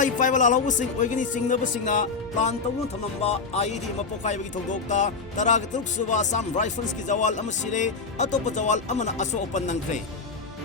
Sokle Five Alawusing, Wagini Sing Navasina, Plan Town Tamamba, Ied Pokhaibada Togokta, Taragatuk Suba, some rifles Kizawal Amasire, Atopatawal Amana Aso Open Nankre.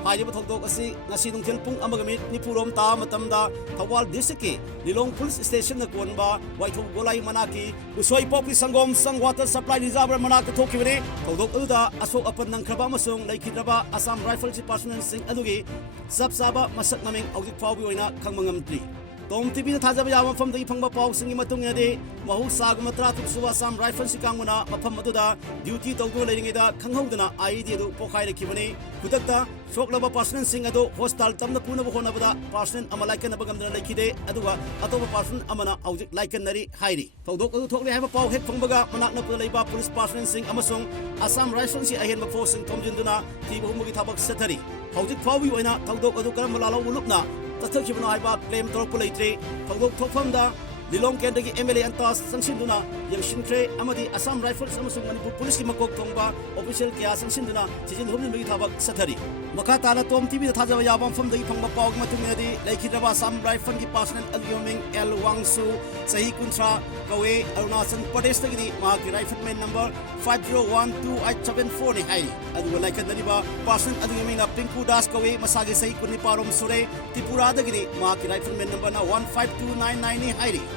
Haji Togok asi, Nasidung Tilpung Amagamit, Nipurom Ta Matamda, Tawal Disiki, Lilong Police Station the Kunba, White Golai Manaki, Usoipokpi Sangomsang Water Supply Disaster Manaka Tokivere, Togok Uda, Aso Open Nankrabamasung, Lake Kidraba, Assam Rifles Department Sing Adugi, Sabsaba, Masak Naming, Audit Pawina, Kamangam Tree. TOMTV Tazabaya from the Panga Pau singing Matungade, Mahu Sagmatra Suba Sam Rifles Sikanguna, Mapamatuda, duty to letting it out, Kanghodana, Ied Pokhaibada Kibane, Kutata, Shoklava person sing ado, hostile Tam the Puna Honabada, person Amalakan Abagam Lakide, Adua, Atoba person Amana, like a Nari Heidi. Togok totally have a pow head from Baga, Manakna Pulaba, police person sing Amazon, Assam Rifles I had before Sing Tomjunduna, Tibu Mugitabak Satari. How did Pawi win out, Togok Karamala Ulupna? Tatachibuna Iba claim Torpulate, Togok Topanda, Lilong Kendaki MLA and Toss, Sansinduna, Yang Shintre, Amadi, Assam Rifles, Samsung Manipuri Police Makok Tongba, official Kias and Sinduna, Sijin Hum Tabak Satari. Makatana TOMTV Tazawayabam from the Panga Pog Matumedi, Lake Hidraba, Sam Rifle Department, Aluming, El Wangsu, Sahi Kuntra, Kawe, Arunasan, Podestagini, Maki Rifleman number 5012874 Hai, and like a Daniba, person Adumina, Pinku Das Kawe, Masagi Sahi Kuniparum Sure, Tipura Dagini, Maki Rifleman number 152990 Hai.